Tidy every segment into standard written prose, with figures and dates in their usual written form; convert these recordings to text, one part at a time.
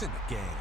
points in the game.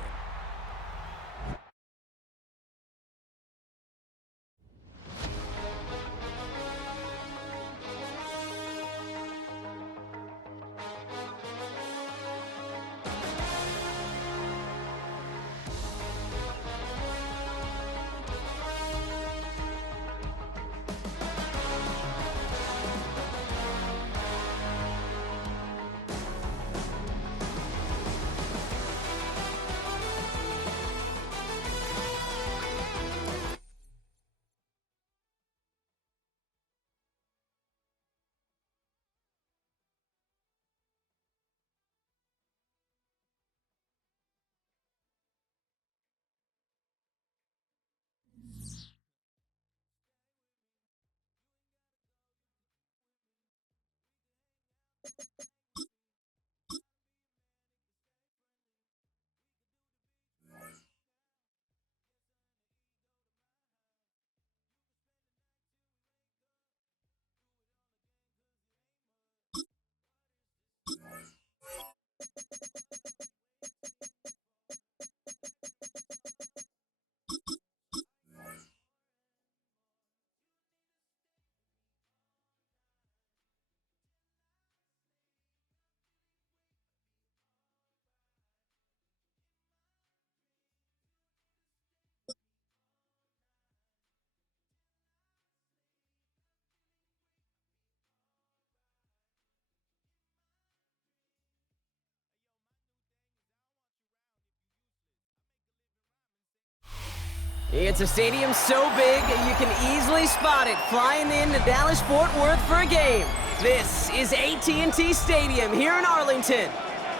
It's a stadium so big, you can easily spot it flying into Dallas-Fort Worth for a game. This is AT&T Stadium here in Arlington.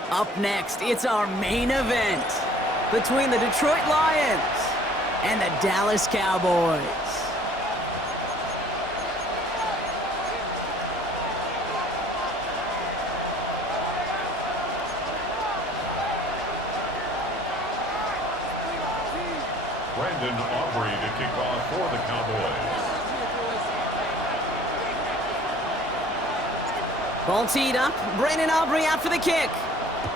Up next, it's our main event between the Detroit Lions and the Dallas Cowboys. Aubrey to kick off for the Cowboys. Ball teed up, Brandon Aubrey out for the kick.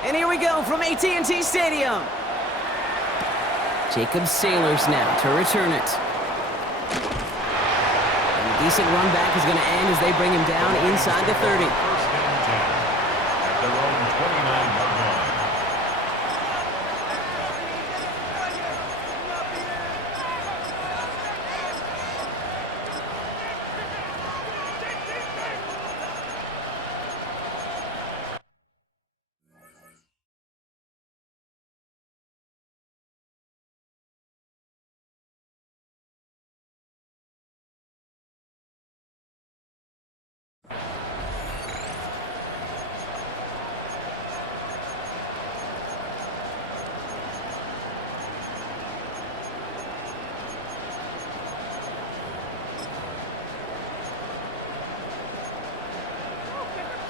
And here we go from AT&T Stadium. Jacob Sailors now to return it. And a decent run back is going to end as they bring him down inside the 30. First and 10 at their own 29-yard line.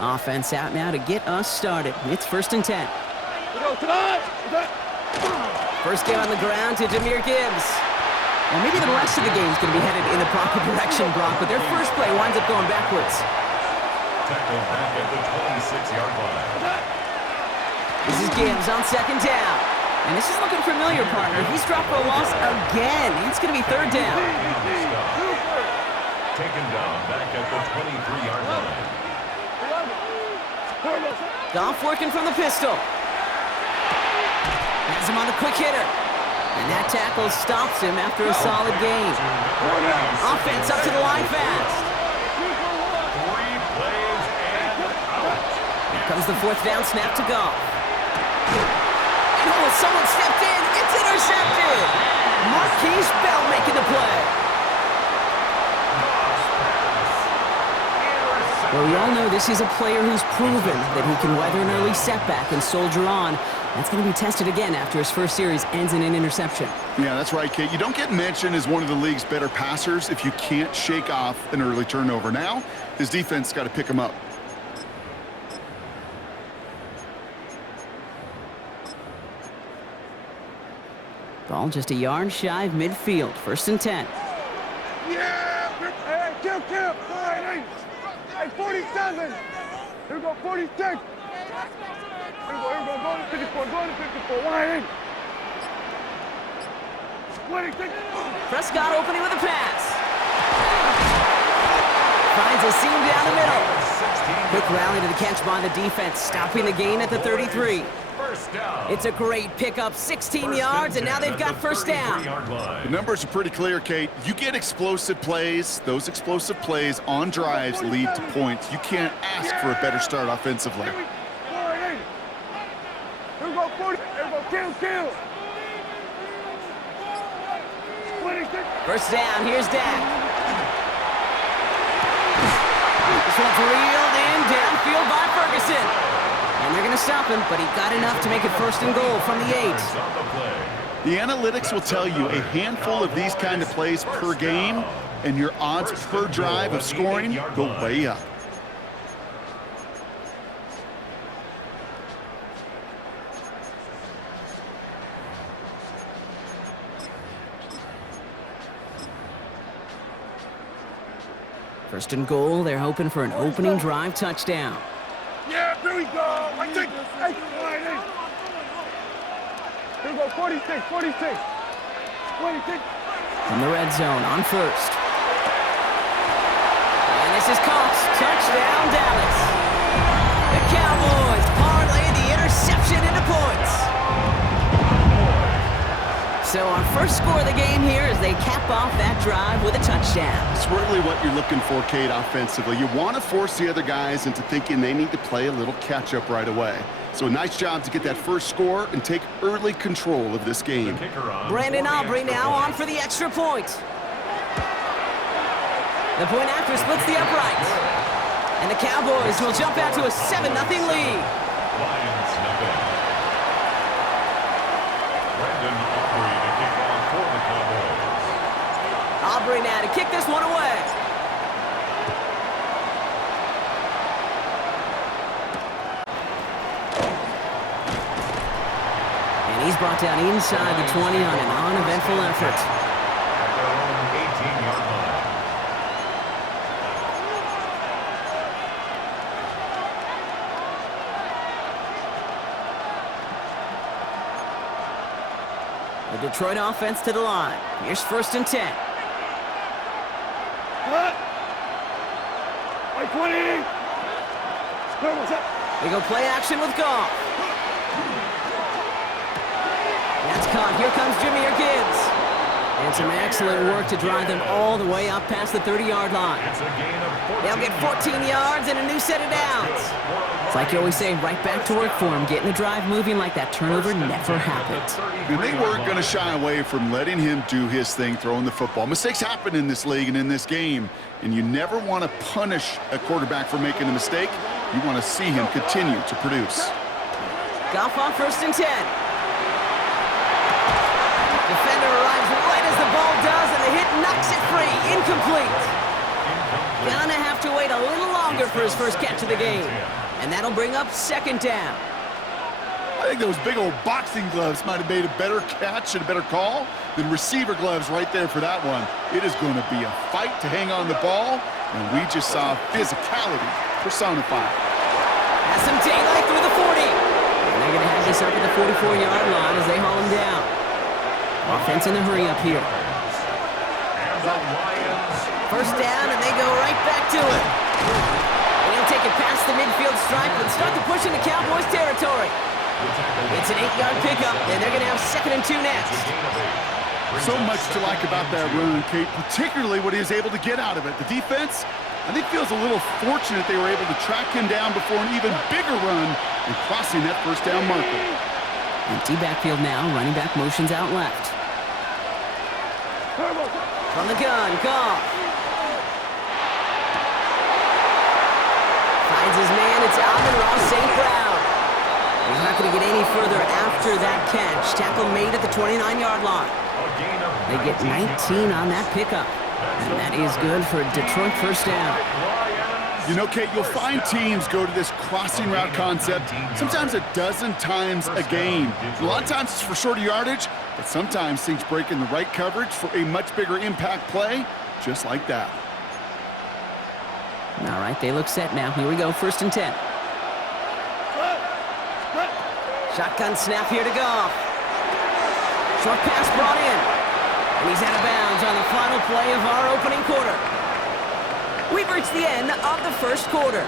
Offense out now to get us started. It's first and 10. First down on the ground to Jahmyr Gibbs. Well, maybe the rest of the game is going to be headed in the proper direction, Brock, but their first play winds up going backwards. Tackled back at the 26-yard line. This is Gibbs on second down. And this is looking familiar, partner. He's dropped for a loss again. It's going to be third down. Taken down back at the 23-yard line. Goff working from the pistol. Has him on the quick hitter. And that tackle stops him after a solid gain. Offense up to the line fast. 3 plays and out. Here comes the fourth down snap to Goff. And oh, someone stepped in. It's intercepted. Marquise Bell making the play. Well, we all know this is a player who's proven that he can weather an early setback and soldier on. That's going to be tested again after his first series ends in an interception. Yeah, that's right, Kate. You don't get mentioned as one of the league's better passers if you can't shake off an early turnover. Now, his defense got to pick him up. Ball just a yard shy of midfield. First and 10. Yeah! Hey, kill! 47! Here we go, 46! Go to 54, go to 54, wide in. Prescott opening with a pass. Finds a seam down the middle. Quick rally to the catch by the defense, stopping the gain at the 33. It's a great pickup, 16 yards, and now they've got first down. The numbers are pretty clear, Kate. You get explosive plays. Those explosive plays on drives lead to points. You can't ask for a better start offensively. Here we go, 40. Here we go, kill. First down, here's Dak. This one's reeled in downfield by Ferguson. And they're going to stop him, but he got enough to make it first and goal from the 8. The analytics will tell you a handful of these kind of plays per game, and your odds per drive of scoring go way up. First and goal, they're hoping for an opening drive touchdown. Yeah, here we go. I take, hey, wide in. Here we go, 46. From the red zone on first. And this is caught. Touchdown, Dallas. The Cowboys parlay the interception into points. So our first score of the game here as they cap off that drive with a touchdown. It's really what you're looking for, Kate, offensively. You want to force the other guys into thinking they need to play a little catch-up right away. So a nice job to get that first score and take early control of this game. Brandon Aubrey now on for the extra point. The point after splits the upright. And the Cowboys will jump out to a 7-0 lead. Lions nothing. Brandon Aubrey to kick off for the Cowboys. Aubrey now to kick this one away. And he's brought down inside the 20 on an uneventful effort. At their own 18-yard line. The Detroit offense to the line. Here's first and 10. Like 20. We go play action with Goff. That's caught. Here comes Jimmy Gibbs. And some excellent work to drive them all the way up past the 30-yard line. It's a gain of 14. They'll get 14 yards and a new set of downs. It's like you always say, right back to work for them. Getting the drive moving like that turnover never happened. And they weren't going to shy away from letting him do his thing, throwing the football. Mistakes happen in this league and in this game, and you never want to punish a quarterback for making a mistake. You want to see him continue to produce. Goff on first and 10. Defender arrives right as the ball does, and the hit knocks it free. Incomplete. Gonna have to wait a little longer for his first catch of the game. And that'll bring up second down. I think those big old boxing gloves might have made a better catch and a better call than receiver gloves right there for that one. It is going to be a fight to hang on the ball, and we just saw physicality personified. Has some daylight through the 40. And they're going to have this up at the 44-yard line as they haul him down. Offense in the hurry up here. And the Lions. First down, and they go right back to it. And he'll take it past the midfield stripe and start to push into Cowboys territory. It's an 8-yard pickup, and they're going to have 2nd and 2 next. So much to like about that run, Kate, particularly what he was able to get out of it. The defense, I think, feels a little fortunate they were able to track him down before an even bigger run and crossing that first down marker. Empty backfield now, running back motions out left. From the gun, Goff. Finds his man, it's Amon-Ra St. Brown. He's not going to get any further after that catch. Tackle made at the 29-yard line. They get 19 on that pickup. And that is good for a Detroit first down. You know, Kate, you'll find teams go to this crossing route concept sometimes a dozen times a game. A lot of times it's for shorter yardage, but sometimes things break in the right coverage for a much bigger impact play, just like that. All right, they look set now. Here we go, first and 10. Shotgun snap here to Goff. Short pass brought in. And he's out of bounds on the final play of our opening quarter. We've reached the end of the first quarter.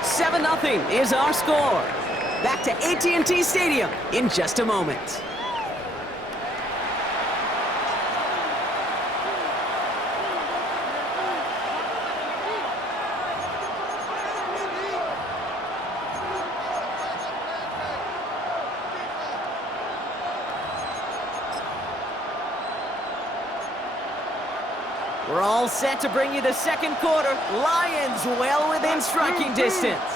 7-0 is our score. Back to AT&T Stadium in just a moment. We're all set to bring you the second quarter. Lions well within striking distance.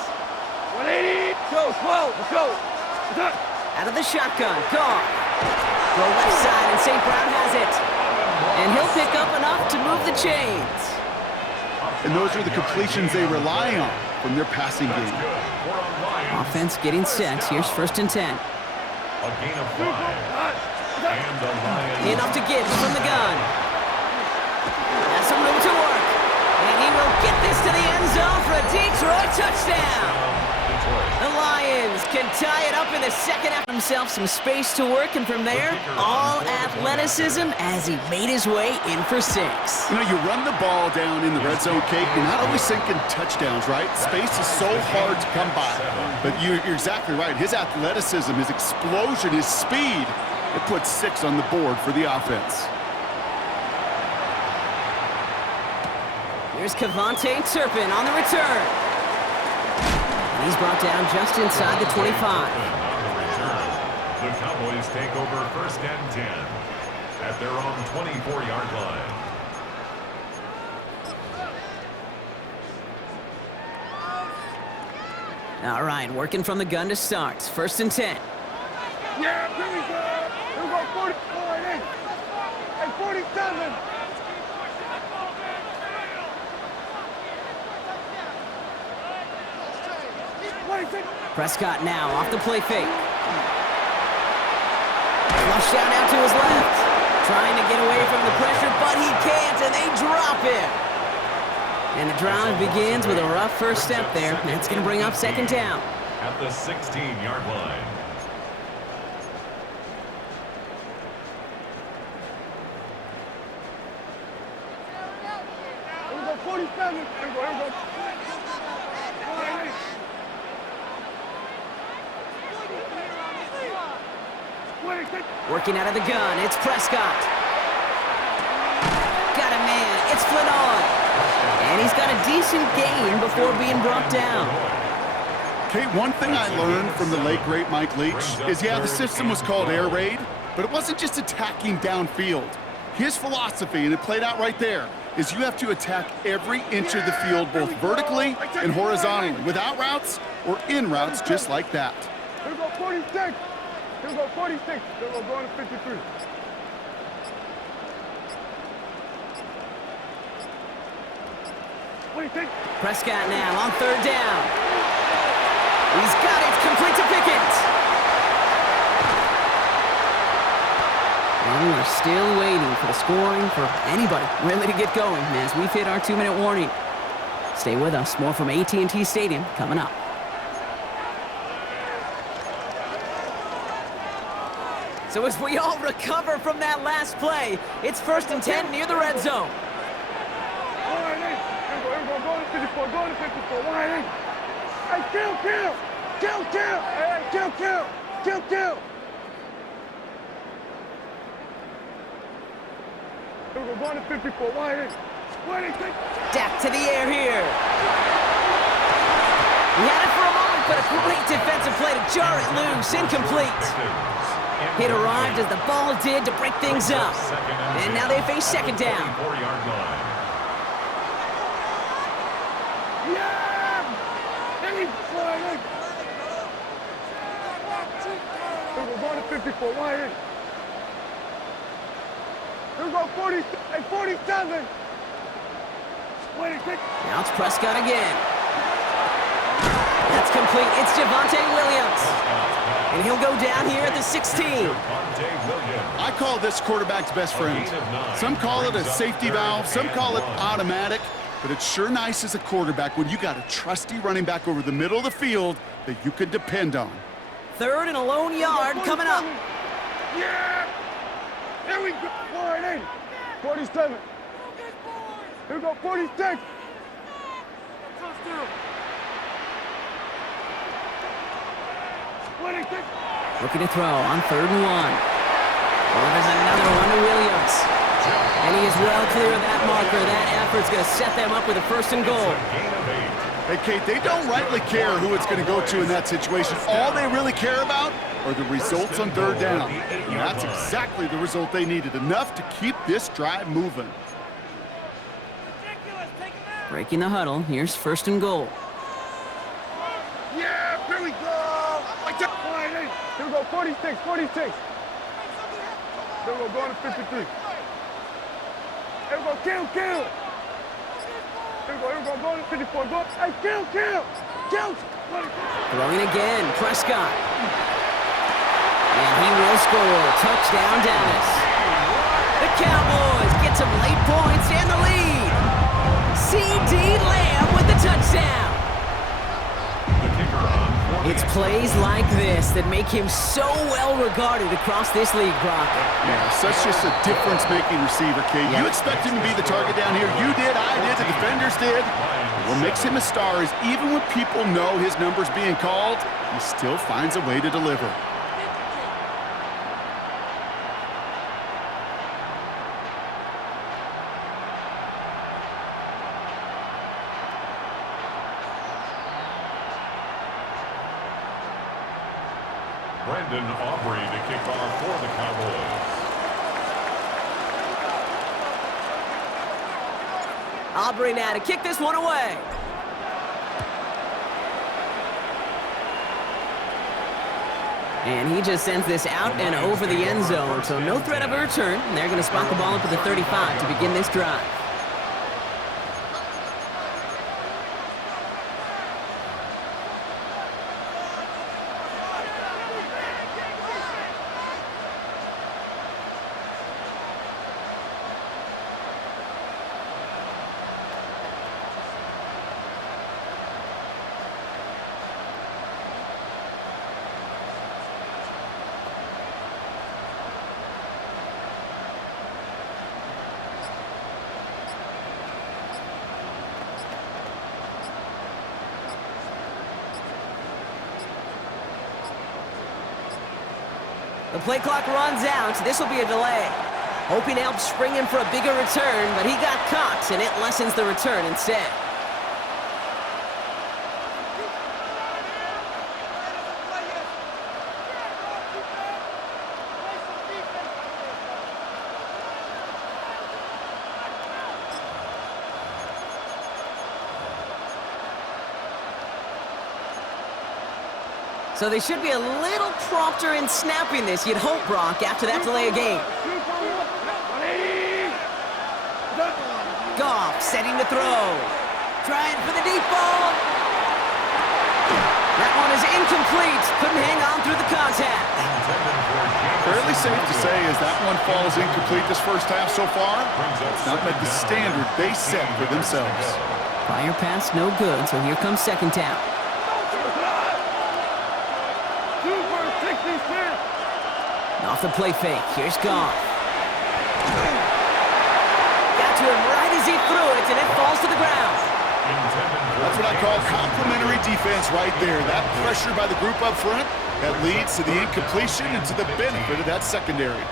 180. Go, slow. Let's go. Out of the shotgun, Goff. Go left side, and St. Brown has it. And he'll pick up enough to move the chains. And those are the completions they rely on from their passing game. Offense getting set. Here's 1st and 10. A gain of 5. And the Lions. Enough to Gibbs from the gun. Has some room to work. And he will get this to the end zone for a Detroit touchdown. The Lions can tie it up in the second half. Himself some space to work, and from there, all athleticism as he made his way in for 6. You know, you run the ball down in the red zone, Kate, you're not always thinking touchdowns, right? Space is so hard to come by. But you're exactly right. His athleticism, his explosion, his speed, it puts 6 on the board for the offense. Here's Kevontae Turpin on the return. And he's brought down just inside the 25. The Cowboys take over 1st and 10 at their own 24-yard line. All right, working from the gun to start. 1st and 10. Yeah, here we go. Here we go, 44, and 47. Prescott now off the play fake. Flush down out to his left. Trying to get away from the pressure, but he can't, and they drop him. And the drive begins with a rough first step there. That's going to bring up 2nd down. At the 16-yard line. Here we go, 47. Here we go, here we go. Working out of the gun, it's Prescott. Got a man, it's Flynn on. And he's got a decent gain before being brought down. Kate, one thing I learned from the late, great Mike Leach is, yeah, the system was called air raid, but it wasn't just attacking downfield. His philosophy, and it played out right there, is you have to attack every inch of the field, both vertically and horizontally, without routes or in routes just like that. Here we go, 46. Here we go, 46. Here we go, going to 53. Prescott now on 3rd down. He's got it, complete to Pickett. And we're still waiting for the scoring for anybody really to get going as we've hit our 2-minute warning. Stay with us, more from AT&T Stadium coming up. So as we all recover from that last play, it's 1st and 10 near the red zone. Go to 54, go to 54, wide in. Hey, kill. Hey, kill. Here we go, going to 54, wide in. Dak to the air here. He had it for a moment, but a great defensive play to jar it loose, incomplete. It arrived as the ball did to break things up. And now they face 2nd down. We're going to 54, wide in. Here we go, 40 and 47. Now it's Prescott again. That's complete. It's Javonte Williams. And he'll go down here at the 16. I call this quarterback's best friend. Some call it a safety valve, some call it automatic, but it's sure nice as a quarterback when you got a trusty running back over the middle of the field that you can depend on. 3rd and a lone yard coming up. Yeah! Here we go. 480. 47. Here we go, 46. Looking to throw on 3rd and 1. Oh, there's another one to Williams. And he is well clear of that marker. That effort's going to set them up with a 1st and goal. Hey, Kate, they don't rightly care who it's going to go to in that situation. All they really care about are the results on 3rd down. And that's exactly the result they needed, enough to keep this drive moving. Breaking the huddle. Here's 1st and goal. Yeah, here we go. Here we go, 46, 46. Here we go, going to 53. Here we go, kill. Here we go, going to 54. Go, hey, kill. Throwing again, Prescott. And he will score. Touchdown, Dallas. The Cowboys get some late points and the lead. C.D. Lamb with the touchdown. It's plays like this that make him so well regarded across this league, Brock. Yeah, such just a difference-making receiver, Kate. You expect him to be the target down here. You did, I did, the defenders did. What makes him a star is even when people know his number's being called, he still finds a way to deliver. Brendan Aubrey to kick off for the Cowboys. Aubrey now to kick this one away. And he just sends this out and over the end zone, so no threat of a return. And they're going to spot the ball up at the 35 to begin this drive. The play clock runs out. This will be a delay. Hoping to help spring him for a bigger return, but he got caught, and it lessens the return instead. So they should be a little prompter in snapping this, you'd hope, Brock, after that delay of game. Goff setting to throw. Trying for the deep ball. That one is incomplete. Couldn't hang on through the contact. Fairly safe to say as that one falls incomplete this first half so far, it's not met the standard they set for themselves. Prior pass no good, so here comes 2nd down. Off the play fake, here's Goff. Got to him right as he threw it, and it falls to the ground. That's what I call complimentary defense right there. That pressure by the group up front, that leads to the incompletion and to the benefit of that secondary.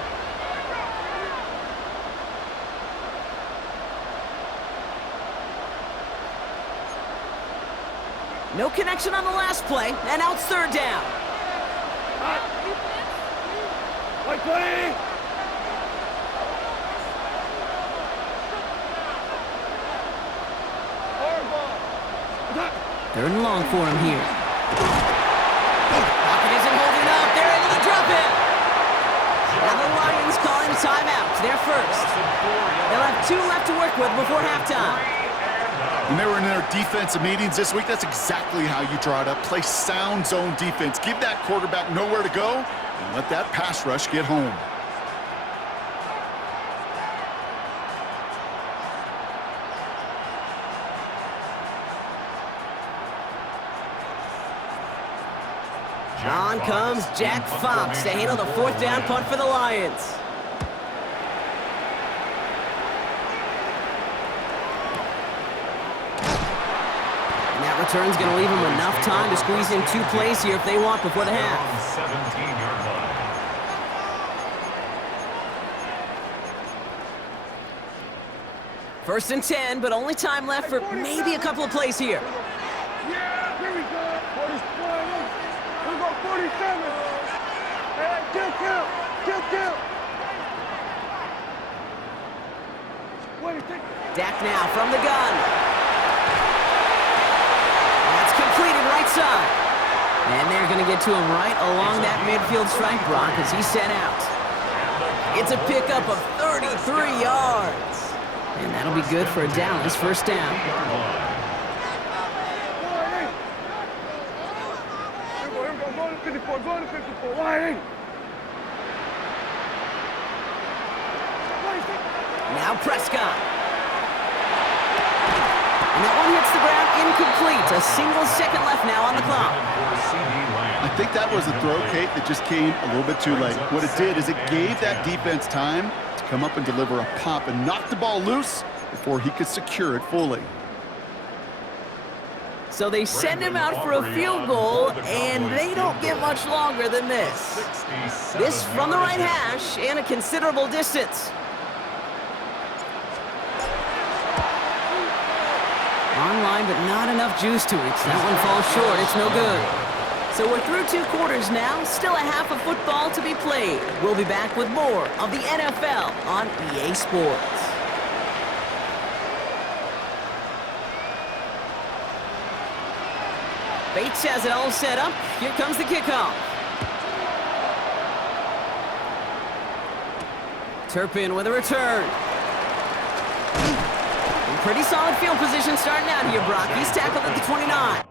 No connection on the last play, and now it's 3rd down. Like play! 3rd and long for him here. Pocket isn't holding up. They're able to drop it. Now the Lions calling a timeout. They're first. They'll have 2 left to work with before halftime. When they were in their defensive meetings this week, that's exactly how you draw it up. Play sound zone defense. Give that quarterback nowhere to go and let that pass rush get home. On comes Jack Fox to handle the fourth down punt for the Lions. And that return's going to leave them enough time to squeeze in 2 plays here if they want before the half. 17-yard line. First and 10, but only time left for maybe a couple of plays here. Yeah, here we go. 47. Here we go, 47. Hey, kill. 26. Dak now from the gun. That's completed right side. And they're going to get to him right along that midfield strike, Brock, as he's sent out. It's a pickup of 33 yards. And that'll be good for a Dallas first down. Here we go, go to 54, Why? Now Prescott. And that one hits the ground incomplete. A single second left now on the clock. I think that was a throw, Kate, that just came a little bit too late. What it did is it gave that defense time to come up and deliver a pop and knock the ball loose before he could secure it fully. So they send him out for a field goal, and they don't get much longer than this. This from the right hash and a considerable distance. Online, but not enough juice to it. That one falls short. It's no good. So we're through 2 quarters now. Still a half of football to be played. We'll be back with more of the NFL on EA Sports. Bates has it all set up. Here comes the kickoff. Turpin with a return. In pretty solid field position starting out here, Brock. He's tackled at the 29.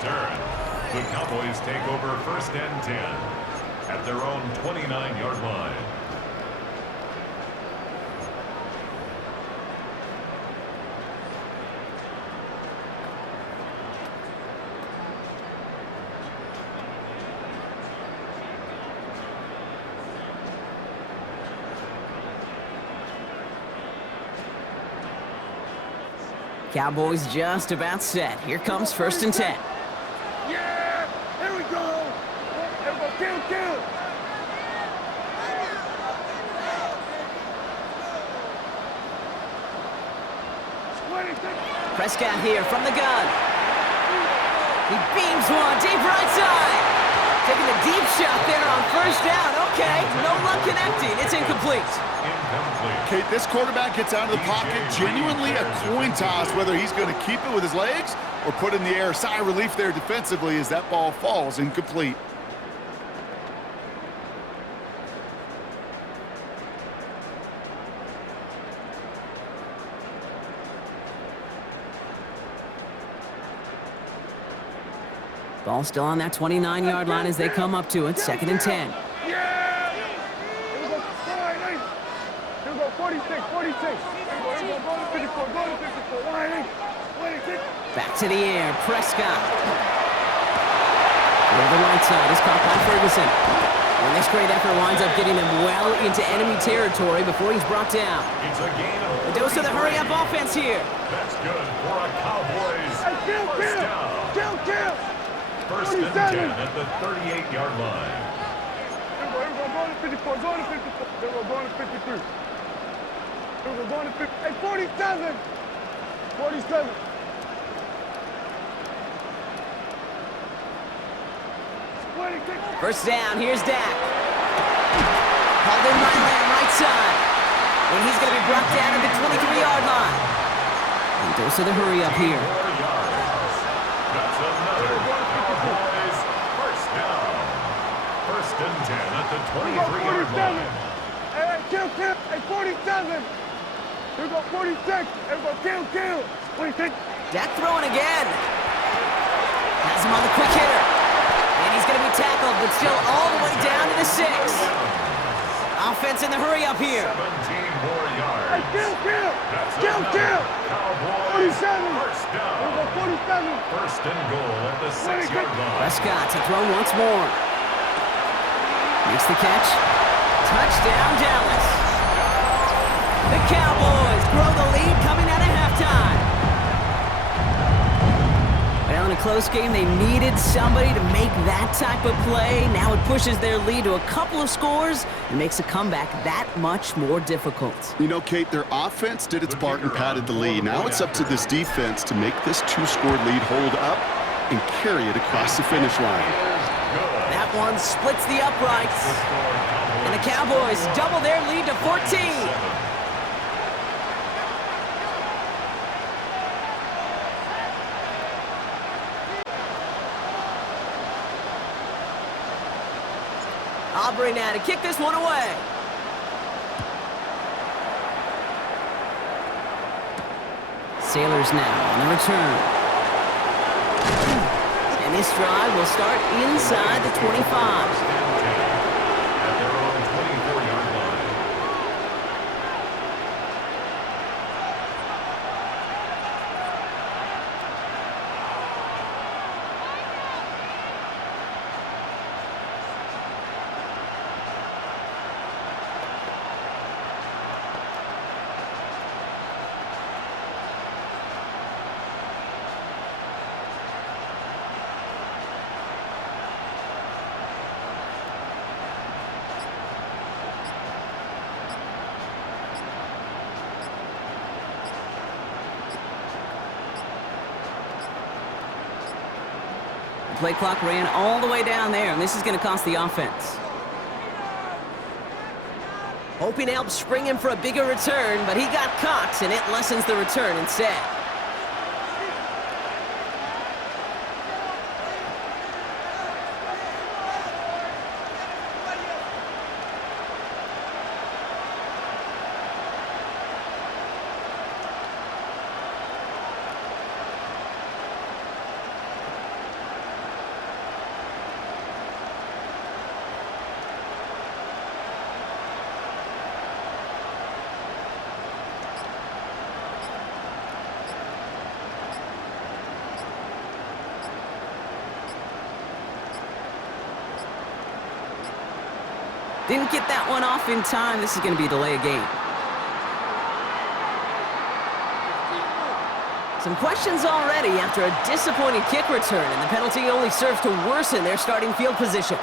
Turn. The Cowboys take over first and 10 at their own 29-yard line. Cowboys just about set. Here comes 1st and 10. Yeah! Here we go! Everybody, kill! Prescott here from the gun. He beams one deep right side. Taking a deep shot there on 1st down. Okay, no luck connecting. It's incomplete. Kate, this quarterback gets out of the pocket, genuinely a coin toss whether he's going to keep it with his legs or put it in the air. Sigh of relief there defensively as that ball falls incomplete. Ball still on that 29-yard line as they come up to it. 2nd and 10. Yeah! Here we go. Here we go. 46. Here we go. Go to 54. Go to 54. 26. Back to the air. Prescott. To the right side is caught by Ferguson. And this great effort winds up getting him well into enemy territory before he's brought down. It's a gain of A dose of the hurry-up offense here. That's good for a Cowboys first down. Kill! 1st and 10 at the 38-yard line. Here we go. Go to 54. Go to 54. Here we go. Go to 53. Here we go. Go to 50. Hey, 47. 47. First down, here's Dak. Hauled in by Lamb, right side. And he's going to be brought down at the 23-yard line. And goes to the hurry-up here. 4 yards. That's another Cowboys first down. 1st and 10 at the 23-yard line. Hey, kill! Hey, 47. Here we go, 46. Here we go, kill! 26. Dak throwing again. Has him on the quick hitter. And he's going to be tackled, but still all the way down to the 6. Offense in the hurry-up here. 17 more yards. Hey, kill! Cowboys 47. first down. Here we go, 47. 1st and goal at the 6-yard line. Prescott to throw once more. Makes the catch. Touchdown, Dallas. The Cowboys grow the lead coming out of halftime. Well, in a close game, they needed somebody to make that type of play. Now it pushes their lead to a couple of scores and makes a comeback that much more difficult. You know, Kate, their offense did its part and padded the lead. Now it's up to this defense to make this 2-score lead hold up and carry it across the finish line. That one splits the uprights. And the Cowboys double their lead to 14. Aubrey now to kick this one away. Sailors now on the return. And this drive will start inside the 25. At their own 24-yard line. Play clock ran all the way down there, and this is going to cost the offense. Hoping to help spring him for a bigger return, but he got caught, and it lessens the return instead. Didn't get that one off in time. This is going to be a delay of game. Some questions already after a disappointing kick return, and the penalty only serves to worsen their starting field position.